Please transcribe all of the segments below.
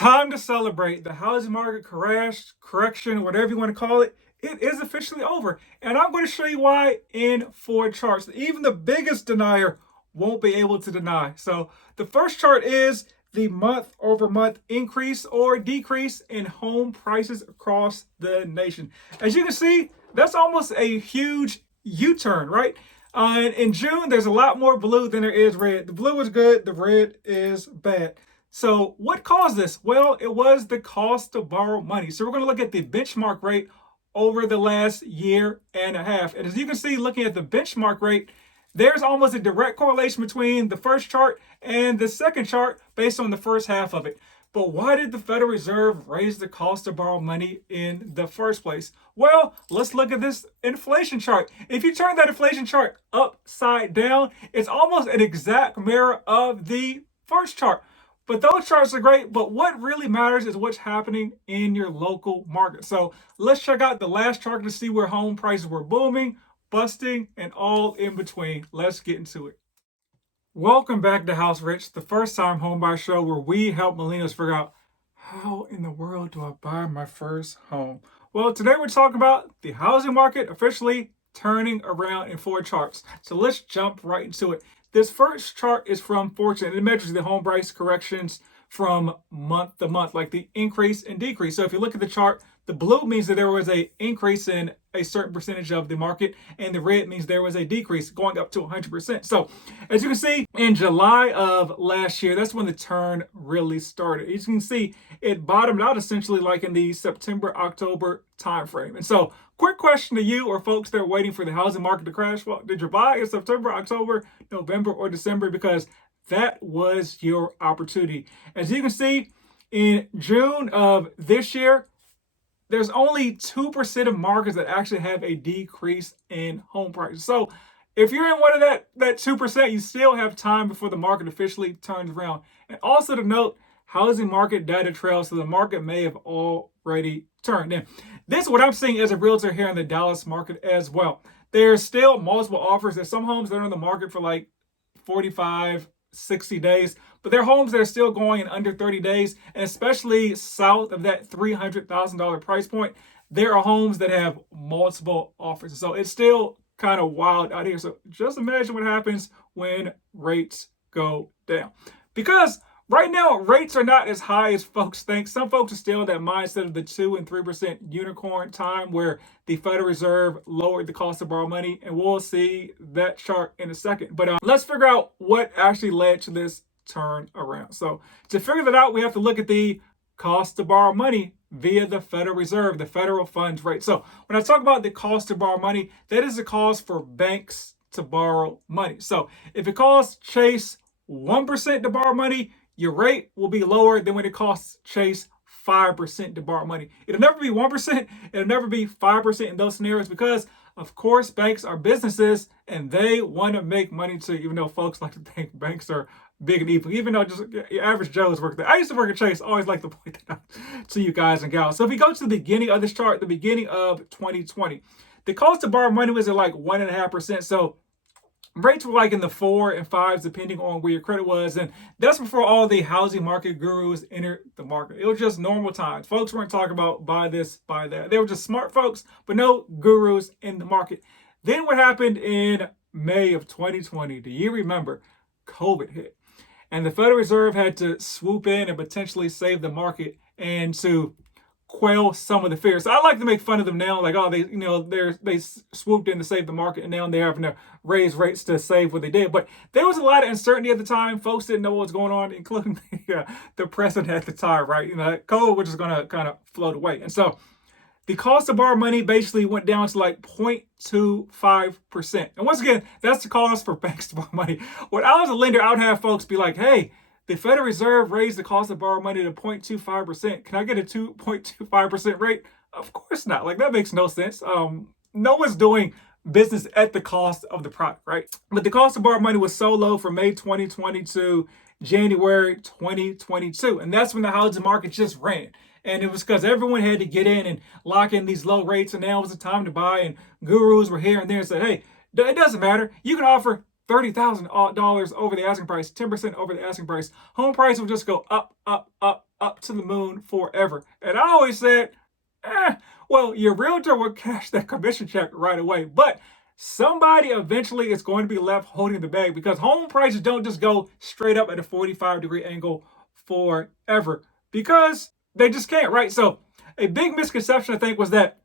Time to celebrate. The housing market correction, whatever you want to call it, it is officially over. And I'm going to show you why in 4 charts. Even the biggest denier won't be able to deny. So the first chart is the month over month increase or decrease in home prices across the nation. As you can see, that's almost a huge U-turn, right? In June, there's a lot more blue than there is red. The blue is good, the red is bad. So what caused this? Well, it was the cost to borrow money. So we're going to look at the benchmark rate over the last year and a half. And as you can see, looking at the benchmark rate, there's almost a direct correlation between the first chart and the second chart based on the first half of it. But why did the Federal Reserve raise the cost to borrow money in the first place? Well, let's look at this inflation chart. If you turn that inflation chart upside down, it's almost an exact mirror of the first chart. But those charts are great, but what really matters is what's happening in your local market. So let's check out the last chart to see where home prices were booming, busting, and all in between. Let's get into it. Welcome back to House Rich, the first time homebuyer show where we help millennials figure out how in the world do I buy my first home. Well, today we're talking about the housing market officially turning around in 4 charts. So let's jump right into it. This first chart is from Fortune. It measures the home price corrections from month to month, like the increase and decrease. So if you look at the chart, the blue means that there was an increase in a certain percentage of the market, and the red means there was a decrease going up to 100%. So as you can see, in July of last year, that's when the turn really started. As you can see, it bottomed out essentially like in the September, October timeframe. And so quick question to you or folks that are waiting for the housing market to crash. Well, did you buy in September, October, November, or December? Because that was your opportunity. As you can see, in June of this year, there's only 2% of markets that actually have a decrease in home prices. So if you're in one of that 2%, you still have time before the market officially turns around. And also to note, housing market data trails, so the market may have already turned. Now, this is what I'm seeing as a realtor here in the Dallas market as well. There's still multiple offers. There's some homes that are on the market for like 45, 60 days, but they're homes that are still going in under 30 days, and especially south of that $300,000 price point, there are homes that have multiple offers. So it's still kind of wild out here. So just imagine what happens when rates go down. Because right now, rates are not as high as folks think. Some folks are still in that mindset of the 2 and 3% unicorn time where the Federal Reserve lowered the cost to borrow money. And we'll see that chart in a second. But let's figure out what actually led to this turn around. So to figure that out, we have to look at the cost to borrow money via the Federal Reserve, the federal funds rate. So when I talk about the cost to borrow money, that is the cost for banks to borrow money. So if it costs Chase 1% to borrow money, your rate will be lower than when it costs Chase 5% to borrow money. It'll never be 1%. It'll never be 5% in those scenarios because, of course, banks are businesses and they want to make money too, even though folks like to think banks are big and evil, even though just your average Joe's work there. I used to work at Chase. I always like to point that out to you guys and gals. So if we go to the beginning of this chart, the beginning of 2020, the cost to borrow money was at like 1.5%. So rates were like in the 4 and 5s, depending on where your credit was. And that's before all the housing market gurus entered the market. It was just normal times. Folks weren't talking about buy this, buy that. They were just smart folks, but no gurus in the market. Then what happened in May of 2020, do you remember? COVID hit. And the Federal Reserve had to swoop in and potentially save the market and to quell some of the fears. So I like to make fun of them now, like, oh, they swooped in to save the market, and now they're having to raise rates to save what they did. But there was a lot of uncertainty at the time. Folks didn't know what was going on, including the president at the time, right? COVID was just going to kind of float away. And so the cost to borrow money basically went down to like 0.25%. And once again, that's the cost for banks to borrow money. When I was a lender, I would have folks be like, hey, the Federal Reserve raised the cost of borrow money to 0.25%. Can I get a 2.25% rate? Of course not. Like, that makes no sense. No one's doing business at the cost of the product, right? But the cost of borrow money was so low from May 2020 to January 2022. And that's when the housing market just ran. And it was because everyone had to get in and lock in these low rates. And now was the time to buy. And gurus were here and there and said, hey, it doesn't matter. You can offer $30,000 over the asking price, 10% over the asking price, home price will just go up, up, up, up to the moon forever. And I always said, well, your realtor will cash that commission check right away, but somebody eventually is going to be left holding the bag because home prices don't just go straight up at a 45-degree angle forever because they just can't, right? So a big misconception, I think, was that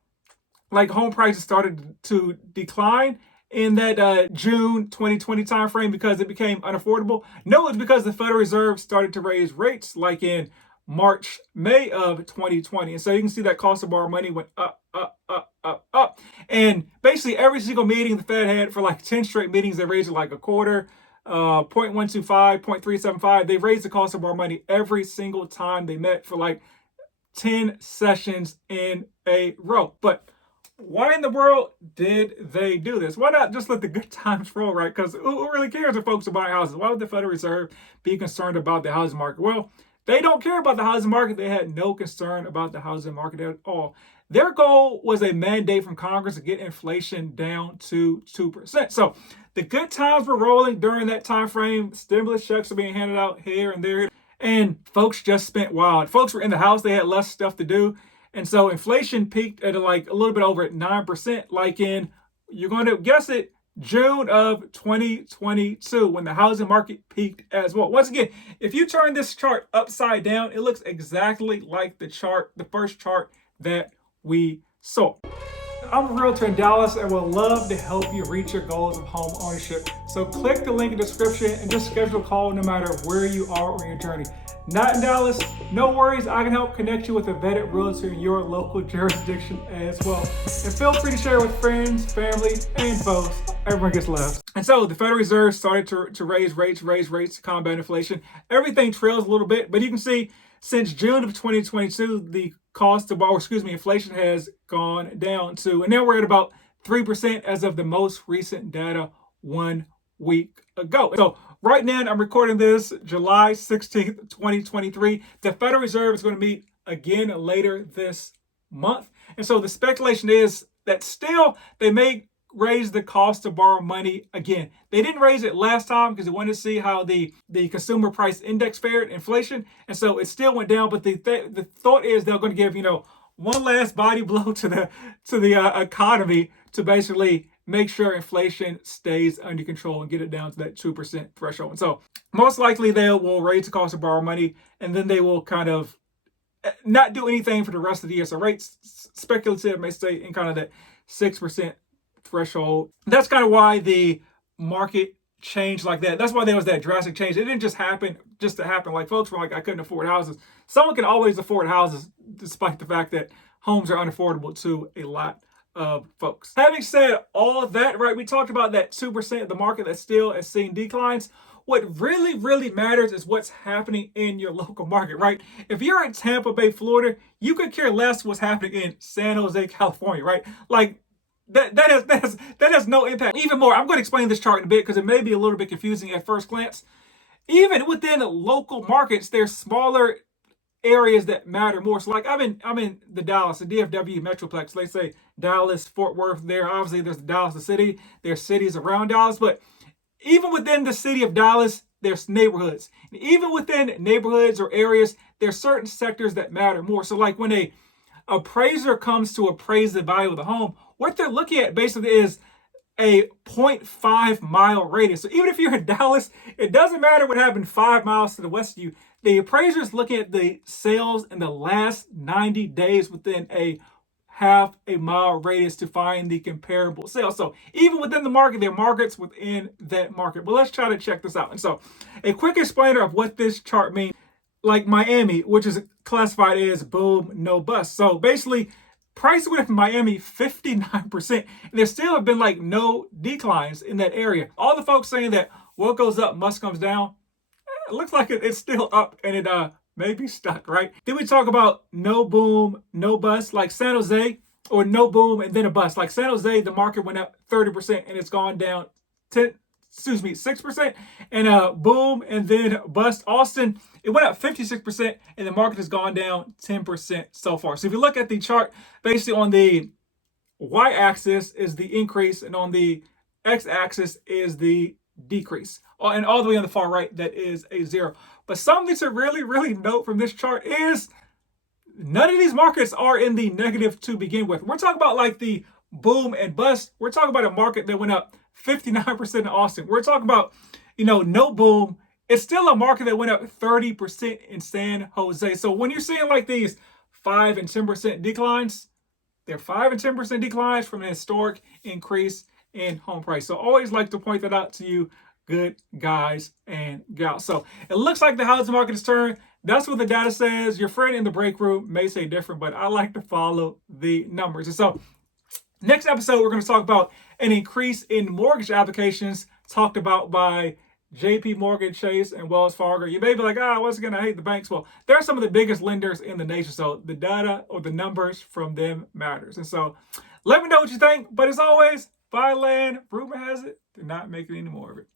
like home prices started to decline in that June 2020 timeframe because it became unaffordable. No, it's because the Federal Reserve started to raise rates like in March, May of 2020. And so you can see that cost of borrowed money went up, up, up, up, up. And basically every single meeting the Fed had for like 10 straight meetings, they raised it like a quarter, 0.125, 0.375. They raised the cost of borrowed money every single time they met for like 10 sessions in a row. But why in the world did they do this? Why not just let the good times roll, right? Because who really cares if folks are buying houses? Why would the Federal Reserve be concerned about the housing market? Well, they don't care about the housing market. They had no concern about the housing market at all. Their goal was a mandate from Congress to get inflation down to 2%. So the good times were rolling during that time frame. Stimulus checks are being handed out here and there. And folks just spent wild. Folks were in the house. They had less stuff to do. And so inflation peaked at like a little bit over 9%, like in, you're going to guess it, June of 2022, when the housing market peaked as well. Once again, if you turn this chart upside down, it looks exactly like the first chart that we saw. I'm a realtor in Dallas and would love to help you reach your goals of home ownership. So click the link in the description and just schedule a call no matter where you are on your journey. Not in Dallas? No worries, I can help connect you with a vetted realtor in your local jurisdiction as well. And feel free to share with friends, family, and foes. Everyone gets love. And so the Federal Reserve started to raise rates to combat inflation. Everything trails a little bit, but you can see since June of 2022, the cost of inflation has gone down to, and now we're at about 3% as of the most recent data 1 week ago. So right now, I'm recording this July 16th, 2023. The Federal Reserve is going to meet again later this month. And so the speculation is that still they may raise the cost to borrow money again. They didn't raise it last time because they wanted to see how the consumer price index fared, inflation. And so it still went down. But the thought is they're going to give, one last body blow to the economy to basically make sure inflation stays under control and get it down to that 2% threshold. And so most likely they will raise the cost of borrow money, and then they will kind of not do anything for the rest of the year. So rates, speculative, may stay in kind of that 6% threshold. That's kind of why the market changed like that. That's why there was that drastic change. It didn't just happen just to happen. Like folks were like, I couldn't afford houses. Someone can always afford houses despite the fact that homes are unaffordable to a lot of folks. Having said all that, right, we talked about that 2% of the market that still is seeing declines. What really, really matters is what's happening in your local market, right? If you're in Tampa Bay, Florida, you could care less what's happening in San Jose, California, right? Like that has no impact. Even more, I'm going to explain this chart in a bit because it may be a little bit confusing at first glance. Even within local markets, there's smaller areas that matter more. So like I'm in the Dallas, the DFW Metroplex. They say Dallas, Fort Worth there. Obviously there's Dallas, the city. There's cities around Dallas. But even within the city of Dallas, there's neighborhoods. And even within neighborhoods or areas, there's certain sectors that matter more. So like when a appraiser comes to appraise the value of the home, what they're looking at basically is a 0.5 mile radius. So even if you're in Dallas, it doesn't matter what happened 5 miles to the west of you. The appraiser is looking at the sales in the last 90 days within a half a mile radius to find the comparable sales. So even within the market, there are markets within that market. But let's try to check this out. And so a quick explainer of what this chart means, like Miami, which is classified as boom, no bust. So basically, price went up in Miami 59%, and there still have been like no declines in that area. All the folks saying that what goes up must comes down, it looks like it's still up and it may be stuck, right? Then we talk about no boom, no bust, like San Jose, or no boom and then a bust. Like San Jose, the market went up 30% and it's gone down 6%, and boom and then bust. Austin, it went up 56% and the market has gone down 10% so far. So if you look at the chart, basically on the y-axis is the increase and on the x-axis is the decrease. And all the way on the far right, that is a 0. But something to really, really note from this chart is none of these markets are in the negative to begin with. We're talking about like the boom and bust. We're talking about a market that went up 59% in Austin. We're talking about, no boom. It's still a market that went up 30% in San Jose. So when you're seeing like these 5 and 10% declines, they're 5 and 10% declines from an historic increase in home price. So always like to point that out to you, good guys and gals. So it looks like the housing market has turned. That's what the data says. Your friend in the break room may say different, but I like to follow the numbers. And so next episode, we're going to talk about an increase in mortgage applications talked about by JP Morgan, Chase, and Wells Fargo. You may be like, once again, I hate the banks. Well, they're some of the biggest lenders in the nation. So the data or the numbers from them matters. And so let me know what you think. But as always, buy land, rumor has it, do not make it any more of it.